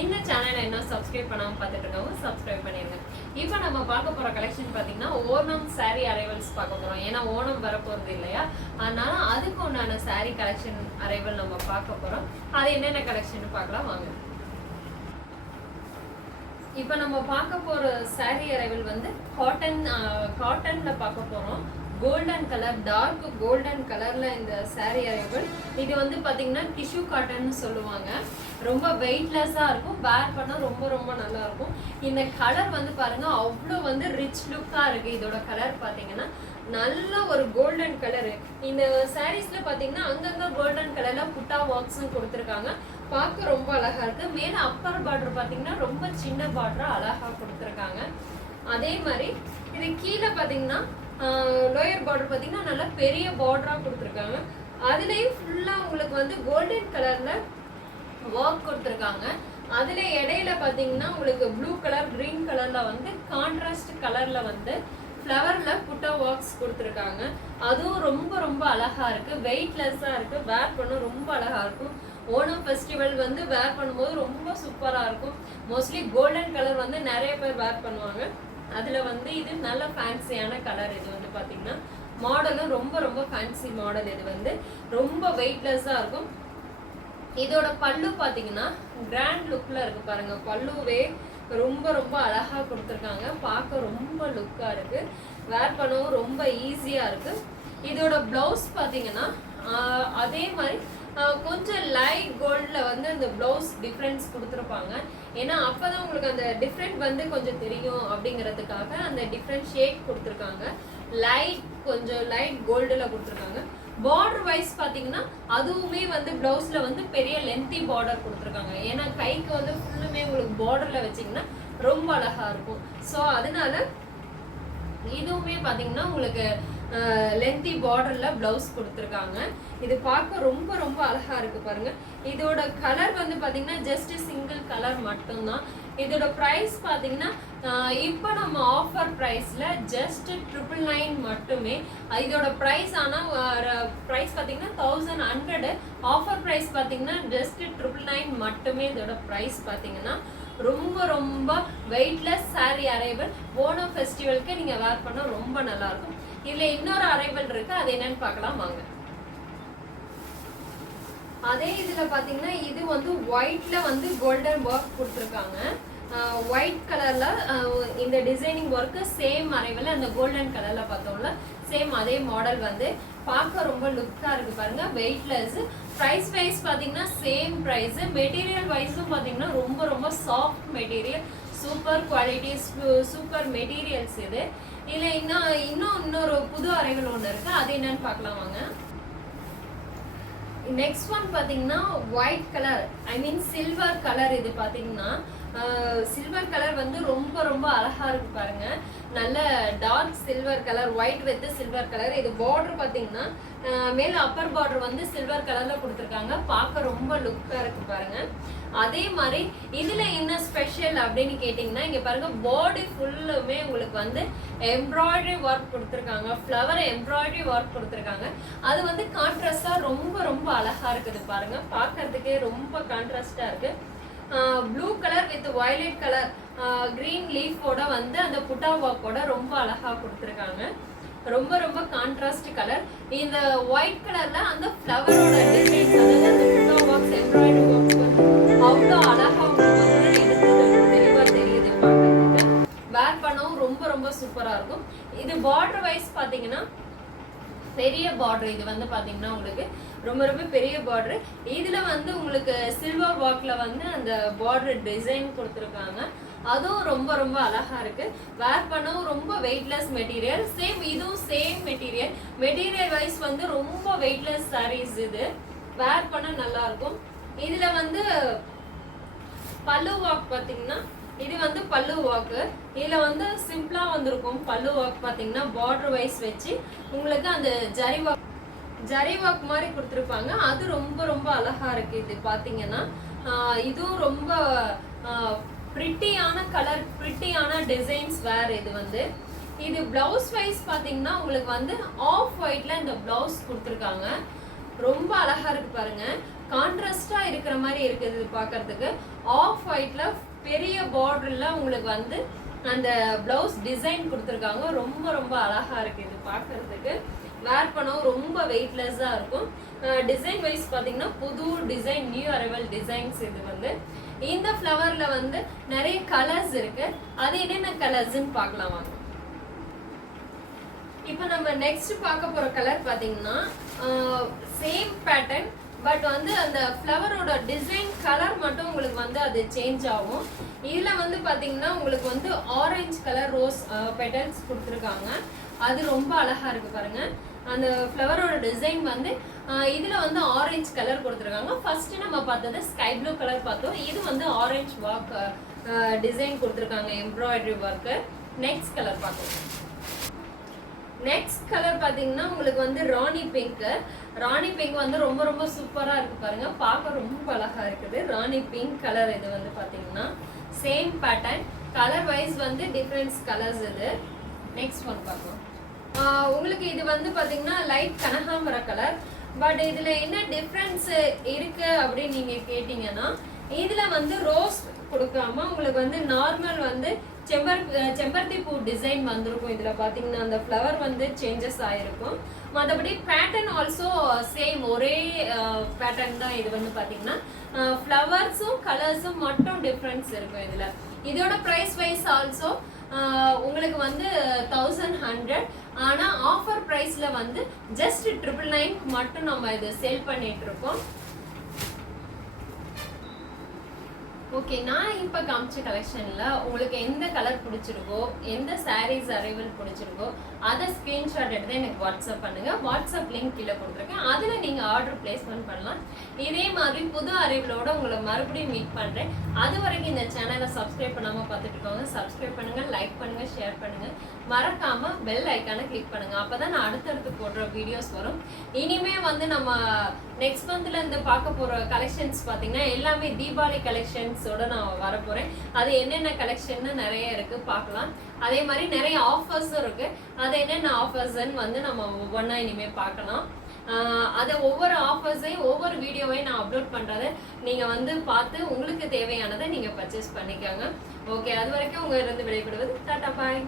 இந்த சேனலை இன்னும் சப்ஸ்கிரைப் பண்ணாமல் பார்த்துட்டு இருக்கவங்க சப்ஸ்கிரைப் பண்ணிடுங்க. இப்போ நம்ம பார்க்க போகிற கலெக்ஷன் பார்த்தீங்கன்னா ஓணம் சாரீ அரைவல்ஸ் பார்க்க போகிறோம். ஏன்னா ஓணம் வரப்போகிறது இல்லையா, அதனால அதுக்கு உண்டான சாரீ கலெக்ஷன் அரைவல் நம்ம பார்க்க போகிறோம். அது என்னென்ன கலெக்ஷன் பார்க்கலாம் வாங்க. இப்போ நம்ம பார்க்க போகிற சாரீ அரைவல் வந்து காட்டனில் பார்க்க போகிறோம். கோல்டன் கலர், டார்க் கோல்டன் கலர்ல இந்த சாரீ அரைவல். இது வந்து பாத்தீங்கன்னா டிஷ்யூ காட்டன் சொல்லுவாங்க. ரொம்ப வெயிட்லெஸ்ஸா இருக்கும், வேர் பண்ணா ரொம்ப ரொம்ப நல்லா இருக்கும். இந்த கலர் வந்து பாருங்க அவ்வளோ வந்து ரிச் லுக்கா இருக்கு. இதோட கலர் பாத்தீங்கன்னா நல்ல ஒரு கோல்டன் கலரு. இந்த சாரீஸ்ல பாத்தீங்கன்னா அங்கங்க கோல்டன் கலர்ல புட்டா ஒர்க்ஸும் கொடுத்துருக்காங்க. பார்க்க ரொம்ப அழகா இருக்கு. மேல அப்பர் பார்டர் பாத்தீங்கன்னா ரொம்ப சின்ன பார்டரா அழகா கொடுத்துருக்காங்க. அதே மாதிரி இது கீழே பாத்தீங்கன்னா லோயர் பார்டர் பார்த்தீங்கன்னா நல்லா பெரிய பார்டராக கொடுத்துருக்காங்க. அதுலேயும் ஃபுல்லாக உங்களுக்கு வந்து கோல்டன் கலரில் ஒர்க் கொடுத்துருக்காங்க. அதில் இடையில பார்த்தீங்கன்னா உங்களுக்கு ப்ளூ கலர், க்ரீன் கலரில் வந்து கான்ட்ராஸ்ட் கலரில் வந்து ஃப்ளவரில் புட்டா ஒர்க்ஸ் கொடுத்துருக்காங்க. அதுவும் ரொம்ப ரொம்ப அழகாக இருக்குது, வெயிட்லெஸ்ஸாக இருக்குது, வேர் பண்ண ரொம்ப அழகாக இருக்கும். ஓணம் ஃபெஸ்டிவல் வந்து வேர் பண்ணும்போது ரொம்ப சூப்பராக இருக்கும். மோஸ்ட்லி கோல்டன் கலர் வந்து நிறைய பேர் வேர் பண்ணுவாங்க. அதில் வந்து இது நல்ல ஃபேன்சியான கலர். இது வந்து பார்த்தீங்கன்னா மாடலும் ரொம்ப ரொம்ப ஃபேன்சி மாடல். இது வந்து ரொம்ப வெயிட்லெஸ்ஸாக இருக்கும். இதோட பல்லு பார்த்தீங்கன்னா கிராண்ட் லுக்கில் இருக்குது பாருங்க. பல்லுவே ரொம்ப ரொம்ப அழகாக கொடுத்துருக்காங்க. பார்க்க ரொம்ப லுக்காக இருக்குது, வேர் பண்ணவும் ரொம்ப ஈஸியாக இருக்குது. இதோட ப்ளவுஸ் பார்த்தீங்கன்னா அதே மாதிரி கொஞ்சம் லைட் கோல்டில் வந்து அந்த ப்ளவுஸ் டிஃப்ரென்ஸ் கொடுத்துருப்பாங்க. ஏன்னா அப்போ தான் உங்களுக்கு அந்த டிஃப்ரெண்ட் வந்து கொஞ்சம் தெரியும் அப்படிங்கிறதுக்காக அந்த டிஃப்ரெண்ட் ஷேட் கொடுத்துருக்காங்க. கொஞ்சம் லைட் கோல்டில் கொடுத்துருக்காங்க. பார்டர் வைஸ் பார்த்தீங்கன்னா அதுவுமே வந்து ப்ளவுஸில் வந்து பெரிய லென்த்தி பார்டர் கொடுத்துருக்காங்க. ஏன்னா கைக்கு வந்து ஃபுல்லுமே உங்களுக்கு பார்டரில் வச்சிங்கன்னா ரொம்ப அழகாக இருக்கும். ஸோ அதனால இதுவுமே பார்த்தீங்கன்னா உங்களுக்கு லென்த்தி பார்டரில் ப்ளவுஸ் கொடுத்துருக்காங்க. இது பார்க்க ரொம்ப ரொம்ப அழகாக இருக்குது பாருங்கள். இதோட கலர் வந்து பார்த்தீங்கன்னா ஜஸ்ட் சிங்கிள் கலர் மட்டும்தான். இதோட ப்ரைஸ் பார்த்தீங்கன்னா இப்போ நம்ம ஆஃபர் ப்ரைஸில் ஜஸ்ட் 999 மட்டுமே. இதோட ப்ரைஸ் ஆனால் ப்ரைஸ் பார்த்தீங்கன்னா 1100. ஆஃபர் ப்ரைஸ் பார்த்தீங்கன்னா ஜஸ்ட் 999 மட்டுமே. இதோட ப்ரைஸ் பார்த்தீங்கன்னா ரொம்ப ரொம்ப வெயிட்லெஸ் சாரீ அரைவல். ஓணம் ஃபெஸ்டிவலுக்கு நீங்கள் வேர் பண்ண ரொம்ப நல்லாயிருக்கும். இதில் இன்னொரு அரைவல் இருக்கு, அது என்னன்னு பார்க்கலாம் வாங்க. அதே இதில் பார்த்தீங்கன்னா இது வந்து ஒயிட்ல வந்து கோல்டன் ஒர்க் கொடுத்துருக்காங்க. ஒயிட் கலரில் இந்த டிசைனிங் ஒர்க்கு சேம் அரைவல் அந்த கோல்டன் கலரில் பார்த்தோம்ல சேம் அதே மாடல் வந்து பார்க்க ரொம்ப லுக்காக இருக்குது பாருங்க. வெயிட்லெஸ். ப்ரைஸ் வைஸ் பார்த்தீங்கன்னா சேம் ப்ரைஸு. மெட்டீரியல் வைஸும் பார்த்தீங்கன்னா ரொம்ப ரொம்ப soft material, super quality, super materials இது. இதில் இன்னொரு புது அரைவல் ஒன்று இருக்குது, அது என்னன்னு பார்க்கலாம் வாங்க. நெக்ஸ்ட் ஒன் பார்த்தீங்கன்னா ஒயிட் கலர், சில்வர் கலர். இது பார்த்தீங்கன்னா சில்வர் கலர் வந்து ரொம்ப ரொம்ப அழகாக இருக்கு பாருங்க. நல்ல dark silver colour, white with silver colour. இது பார்டர் பார்த்தீங்கன்னா மேலே அப்பர் பார்டர் வந்து சில்வர் கலரில் கொடுத்துருக்காங்க. பார்க்க ரொம்ப லுக்காக இருக்கு பாருங்க. அதே மாதிரி இதில் என்ன ஸ்பெஷல் அப்படின்னு கேட்டிங்கன்னா இங்கே பாருங்க, பாடி ஃபுல்லுமே உங்களுக்கு வந்து எம்ப்ராய்டரி ஒர்க் கொடுத்துருக்காங்க. ஃப்ளவர் எம்ப்ராய்டரி ஒர்க் கொடுத்துருக்காங்க. அது வந்து கான்ட்ராஸ்டாக ரொம்ப ரொம்ப அழகாக இருக்குது பாருங்க. பார்க்கறதுக்கே ரொம்ப கான்ட்ராஸ்டாக இருக்குது. Blue colour with violet colour green லீஃபோட வந்து அந்த புட்டா ஒர்க்கோட ரொம்ப அழகாக கொடுத்துருக்காங்க. ரொம்ப ரொம்ப கான்ட்ராஸ்ட் கலர். இந்த ஒயிட் கலர்ல அந்த ஃப்ளவரோட டிசைன்ஸ், அதாவது அந்த புட்டா ஒர்க்ஸ், எம்ப்ராய்டரி ஒர்க்ஸ் வந்து அவ்வளோ அழகாக உங்களுக்கு எடுத்து தெளிவாக தெரியுது பார்க்கறதுக்கு. வேர் பண்ணவும் ரொம்ப ரொம்ப சூப்பராக இருக்கும். இது பார்டர் வைஸ் பார்த்தீங்கன்னா பெரிய பார்டர். இது வந்து பார்த்தீங்கன்னா உங்களுக்கு ரொம்ப ரொம்ப பெரிய பார்டர். இதில் வந்து உங்களுக்கு சில்வர் ஒர்க்கில் வந்து அந்த பார்டர் டிசைன் கொடுத்துருக்காங்க. அதுவும் ரொம்ப ரொம்ப அழகாக இருக்குது. வேர் பண்ணவும் ரொம்ப வெயிட்லெஸ் மெட்டீரியல். இதுவும் சேம் மெட்டீரியல். மெட்டீரியல் வைஸ் வந்து ரொம்ப வெயிட்லெஸ் சாரீஸ். இது வேர் பண்ண நல்லாயிருக்கும். இதில் வந்து பல்லு ஒர்க் பார்த்தீங்கன்னா இது வந்து பல்லு ஒர்க்கு. இதில் வந்து சிம்பிளாக வந்திருக்கும். பல்லு ஒர்க் பார்த்தீங்கன்னா பார்டர் வைஸ் வச்சு உங்களுக்கு அந்த ஜரி ஒர்க் மாதிரி கொடுத்துருப்பாங்க. அது ரொம்ப ரொம்ப அழகாக இருக்குது. இது பார்த்தீங்கன்னா இதுவும் ரொம்ப ப்ரிட்டியான கலர், ப்ரிட்டியான டிசைன்ஸ் வேர். இது வந்து இது பிளவுஸ் வைஸ் பார்த்தீங்கன்னா உங்களுக்கு வந்து ஆஃப் ஒயிட்ல இந்த பிளவுஸ் கொடுத்துருக்காங்க. ரொம்ப அழகா இருக்கு பாருங்க. கான்ட்ராஸ்டா இருக்கிற மாதிரி இருக்குது பார்க்கிறதுக்கு. ஆஃப் ஒயிட்ல பெரிய பார்டர்ல உங்களுக்கு வந்து அந்த பிளவுஸ் டிசைன் கொடுத்துருக்காங்க. ரொம்ப ரொம்ப அழகா இருக்கு இது பார்க்கிறதுக்கு. வேர் பண்ணவும் ரொம்ப வெயிட்லெஸ்ஸா இருக்கும். டிசைன் வைஸ் பாத்தீங்கன்னா புது டிசைன், நியூ அரைவல் டிசைன்ஸ். இது வந்து இந்த ஃப்ளவர்ல வந்து நிறைய கலர்ஸ் இருக்கு. அது என்னென்ன கலர்ஸ்ன்னு பார்க்கலாம் வாங்க. இப்போ நம்ம நெக்ஸ்ட் பார்க்க போற கலர் பாத்தீங்கன்னா சேம் பேட்டர்ன், பட் வந்து அந்த ஃப்ளவரோட டிசைன் கலர் மட்டும் உங்களுக்கு வந்து அது சேஞ்ச் ஆகும். இதுல வந்து பாத்தீங்கன்னா உங்களுக்கு வந்து ஆரஞ்சு கலர் ரோஸ் பெட்டல்ஸ் கொடுத்துருக்காங்க. அது ரொம்ப அழகா இருக்கு பாருங்க. அந்த ஃப்ளவரோட டிசைன் வந்து இதுல வந்து ஆரஞ்சு கலர் கொடுத்துருக்காங்க. ஃபர்ஸ்ட் நம்ம பார்த்தது ஸ்கை ப்ளூ கலர் பார்த்தோம். இது வந்து ஆரஞ்சு ஒர்க் டிசைன் கொடுத்துருக்காங்க, எம்ப்ராய்டரி ஒர்க்கு. நெக்ஸ்ட் கலர் பார்த்தோம். நெக்ஸ்ட் கலர் பாத்தீங்கன்னா உங்களுக்கு வந்து ராணி பிங்க். ராணி பிங்க் வந்து ரொம்ப ரொம்ப சூப்பரா இருக்கு பாருங்க. பார்க்க ரொம்ப அழகா இருக்குது. ராணி பிங்க் கலர். இது வந்து பாத்தீங்கன்னா சேம் பேட்டர்ன், கலர் வைஸ் வந்து டிஃபரன்ஸ் கலர்ஸ். இது நெக்ஸ்ட் ஒன் பார்க்கலாம். உங்களுக்கு இது வந்து பாத்தீங்கன்னா லைட் கனகாம்பர கலர். பட் இதுல என்ன டிஃபரன்ஸ் இருக்கு அப்படின்னு நீங்க கேட்டீங்கன்னா, இதுல வந்து ரோஸ் கொடுக்காம உங்களுக்கு வந்து நார்மல் வந்து செம்பருத்தி பூ டிசைன் வந்திருக்கும். இதுல பாத்தீங்கன்னா அந்த ஃப்ளவர் வந்து சேஞ்சஸ் ஆயிருக்கும். மற்றபடி பேட்டர்ன் ஆல்சோ சேம், ஒரே பேட்டர்ன் தான். இது வந்து பாத்தீங்கன்னா ஃப்ளவர்ஸும் கலர்ஸும் மட்டும் டிஃபரன்ஸ் இருக்கும் இதுல. இதோட பிரைஸ் வைஸ் ஆல்சோ உங்களுக்கு வந்து 1100. ஆனா ஆஃபர் பிரைஸ்ல வந்து ஜஸ்ட் 999 மட்டும் நம்ம இது சேல் பண்ணிட்டு இருக்கோம். ஓகே, நான் இப்போ காமிச்ச கலெக்ஷன்ல உங்களுக்கு எந்த கலர் பிடிச்சிருக்கோ, எந்த சாரீஸ் அரைவல் பிடிச்சிருக்கோ அதை ஸ்கிரீன்ஷாட் எடுத்து எனக்கு வாட்ஸ்அப் பண்ணுங்க. வாட்ஸ்அப் லிங்க் கீழே கொடுத்துருக்கேன். அதுல நீங்க ஆர்டர் பிளேஸ்மெண்ட் பண்ணலாம். இதே மாதிரி புது அரைவலோட உங்களை மறுபடியும் மீட் பண்றேன். அது வரைக்கும் இந்த சேனலை சப்ஸ்கிரைப் பண்ணாம பார்த்துட்டு இருக்கோங்க. சப்ஸ்கிரைப் பண்ணுங்க, லைக் பண்ணுங்க, ஷேர் பண்ணுங்க. மறக்காம பெல் ஐக்கானை கிளிக் பண்ணுங்க. அப்பதான் நான் அடுத்தடுத்து போடுற வீடியோஸ் வரும். இனிமே வந்து நம்ம நெக்ஸ்ட் மந்த்ல இருந்து பார்க்க போற கலெக்ஷன்ஸ் பாத்தீங்கன்னா எல்லாமே தீபாவளி கலெக்ஷன்ஸோட நான் வர போறேன். அது என்னென்ன கலெக்ஷன் நிறைய இருக்கு பார்க்கலாம். அதே மாதிரி நிறைய ஆஃபர்ஸும் இருக்கு. அது என்னென்ன ஆஃபர்ஸ்ன்னு வந்து நம்ம ஒவ்வொன்றா இனிமே பார்க்கலாம். அதை ஒவ்வொரு ஆஃபர்ஸையும் ஒவ்வொரு வீடியோவையும் நான் அப்லோட் பண்றதை நீங்க வந்து பார்த்து உங்களுக்கு தேவையானதை நீங்க பர்ச்சேஸ் பண்ணிக்கோங்க. ஓகே, அது வரைக்கும் உங்க இருந்து விடைபெறுவது டாடா பாய்.